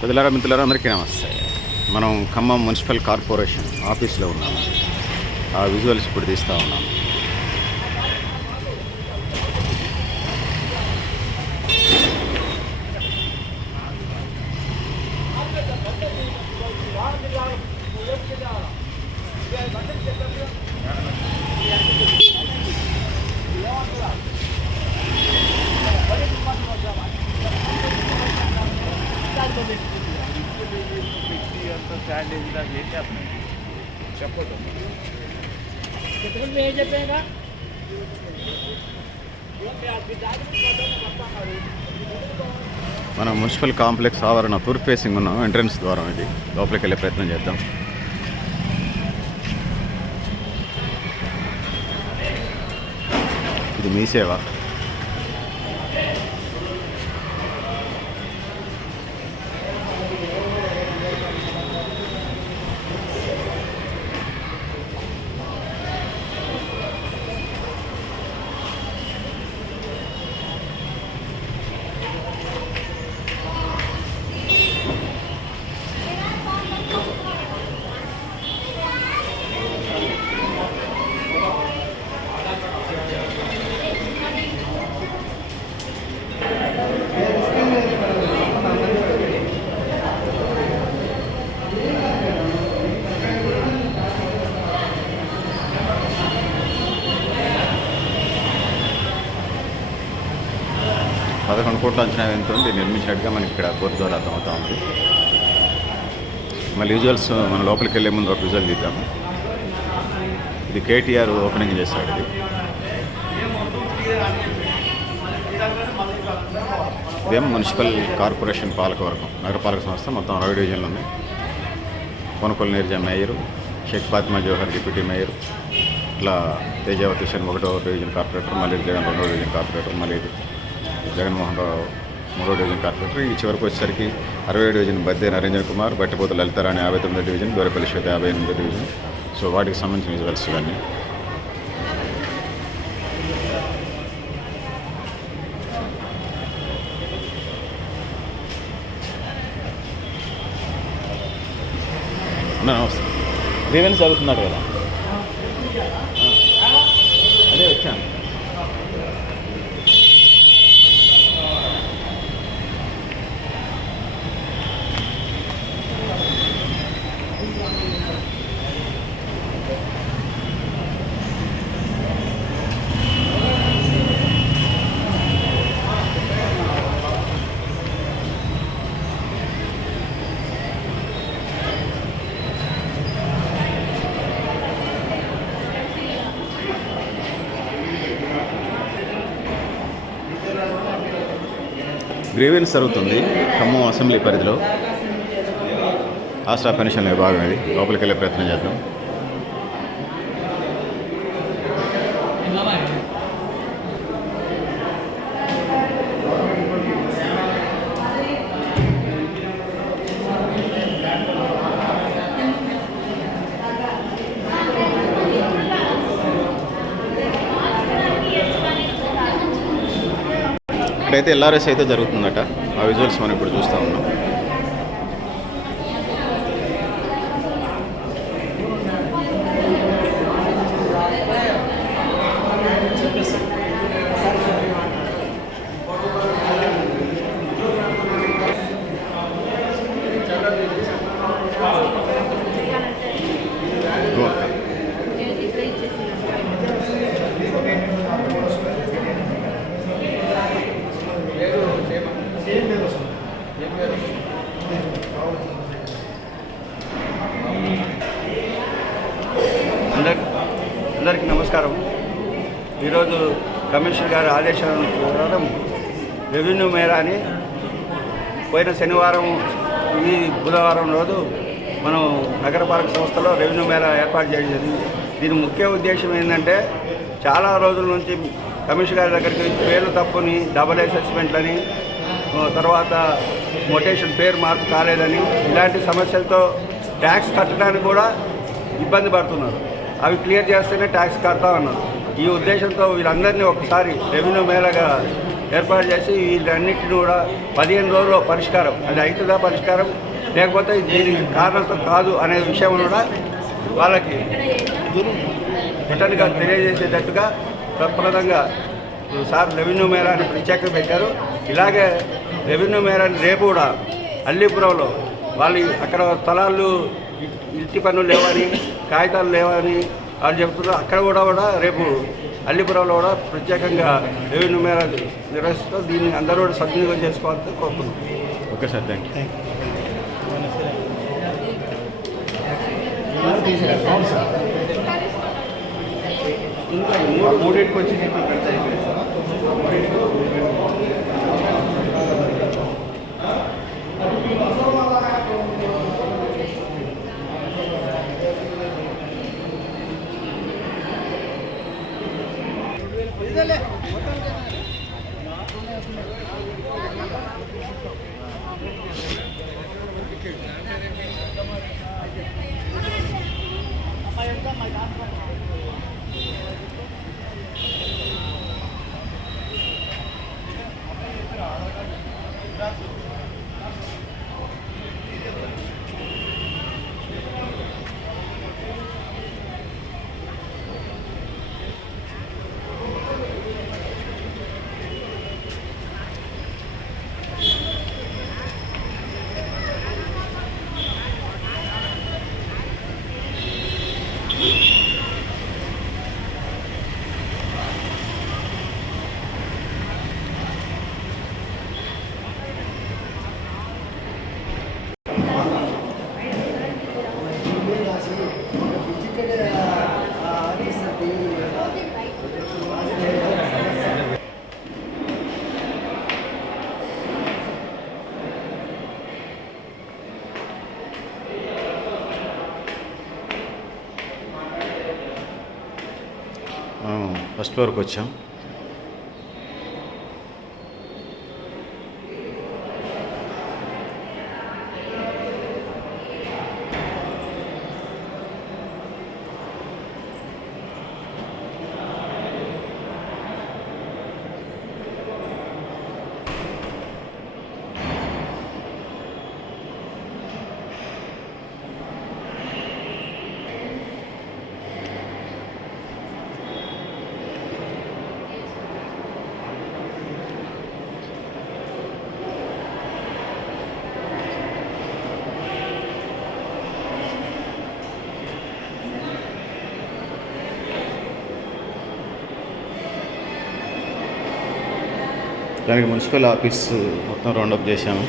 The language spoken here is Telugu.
పెద్దలారా మిత్రులారా అందరికీ నమస్తే. మనం ఖమ్మం మున్సిపల్ కార్పొరేషన్ ఆఫీస్లో ఉన్నాము. ఆ విజువల్స్ ఇప్పుడు తీస్తూ ఉన్నాము. మనం మున్సిపల్ కాంప్లెక్స్ ఆవరణ తూర్పు ఫేసింగ్ ఉన్నాం. ఎంట్రన్స్ ద్వారం ఇది. లోపలికి వెళ్ళే ప్రయత్నం చేద్దాం. ఇది మీ సేవ. ₹11 కోట్ల అంచనా ఎంత ఉంది నిర్మించినట్టుగా మనకి ఇక్కడ బోర్డు ద్వారా అర్థమవుతూ ఉంది. మళ్ళీ విజువల్స్ మన లోపలికి వెళ్ళే ముందు ఒక విజువల్ తీద్దాము. ఇది కేటీఆర్ ఓపెనింగ్ చేశాడు. ఇది ఇదేం మున్సిపల్ కార్పొరేషన్ పాలకవర్గం, నగరపాలక సంస్థ. మొత్తం 60 డివిజన్లు ఉన్నాయి. కొనుకొల నీర్జా మేయరు, షేక్ ఫాతిమా జోహర్ డిప్యూటీ మేయర్, ఇట్లా తేజావతి హుసేన్ 1వ డివిజన్ కార్పొరేటర్, మళ్ళీ జగన్ 2వ డివిజన్ కార్పొరేటర్, మళ్ళీ జగన్మోహన్ రావు 3వ డివిజన్ కార్పొరేటర్. ఈ చివరికి వచ్చేసరికి 60వ డివిజన్ బద్దే నరేంద్ర కుమార్, బట్టిపోత లలితారాణి 59వ డివిజన్, దూరపల్లి శ్వేత 58వ డివిజన్. సో వాటికి సంబంధించిన విజువల్స్ ఇవన్నీ. నమస్తే. గ్రీవెన్స్ జరుగుతున్నాడు కదా, అదే వచ్చాను. గ్రీవెన్స్ జరుగుతుంది ఖమ్మం అసెంబ్లీ పరిధిలో. ఆసరా పెన్షన్ విభాగం ఇది. లోపలికి వెళ్ళే ప్రయత్నం చేద్దాం. ఇక్కడైతే ఎల్ఆర్ఎస్ అయితే జరుగుతుందట. ఆ విజువల్స్ మనం ఇప్పుడు చూస్తూ ఉన్నాం. అందరికీ నమస్కారం. ఈరోజు కమిషనర్ గారి ఆదేశాల ప్రకారం రెవెన్యూ మేళాని పోయిన శనివారం, ఈ బుధవారం రోజు మనం నగరపాలక సంస్థలో రెవెన్యూ మేళా ఏర్పాటు చేయడం జరిగింది. దీని ముఖ్య ఉద్దేశం ఏంటంటే, చాలా రోజుల నుంచి కమిషనర్ గారి దగ్గరికి పేర్లు తప్పుని, డబల్ అసెస్మెంట్లని, తర్వాత మొటేషన్ పేరు మార్పు కాలేదని, ఇలాంటి సమస్యలతో ట్యాక్స్ కట్టడానికి కూడా ఇబ్బంది పడుతున్నారు. అవి క్లియర్ చేస్తేనే ట్యాక్స్ కడతా ఉన్నారు. ఈ ఉద్దేశంతో వీళ్ళందరినీ ఒకసారి రెవెన్యూ మేళగా ఏర్పాటు చేసి వీళ్ళన్నింటినీ కూడా 15 రోజుల్లో పరిష్కారం, అది అవుతుందా పరిష్కారం లేకపోతే దీనికి కారణంతో కాదు అనే విషయం కూడా వాళ్ళకి రిటర్న్గా తెలియజేసేటట్టుగా ప్రప్రదంగా సార్ రెవెన్యూ మేళాన్ని ప్రత్యేకంగా పెట్టారు. ఇలాగే రెవెన్యూ మేళాన్ని రేపు కూడా అల్లీపురంలో వాళ్ళు అక్కడ స్థలాలు ఇంటి పనులు లేవని కాగితాలు లేవని వాళ్ళు చెప్తున్నారు. అక్కడ కూడా రేపు అల్లీపురంలో కూడా ప్రత్యేకంగా రెవెన్యూ మేళా నిర్వహిస్తూ దీన్ని అందరూ కూడా సద్వినియోగం చేసుకోవాలని కోరుతున్నాం. Okay sir, thank you. మూడింటికి వచ్చి ఫస్ట్ ఫ్లోర్కి వచ్చాం. దానికి మున్సిపల్ ఆఫీస్ మొత్తం రౌండప్ చేశాము.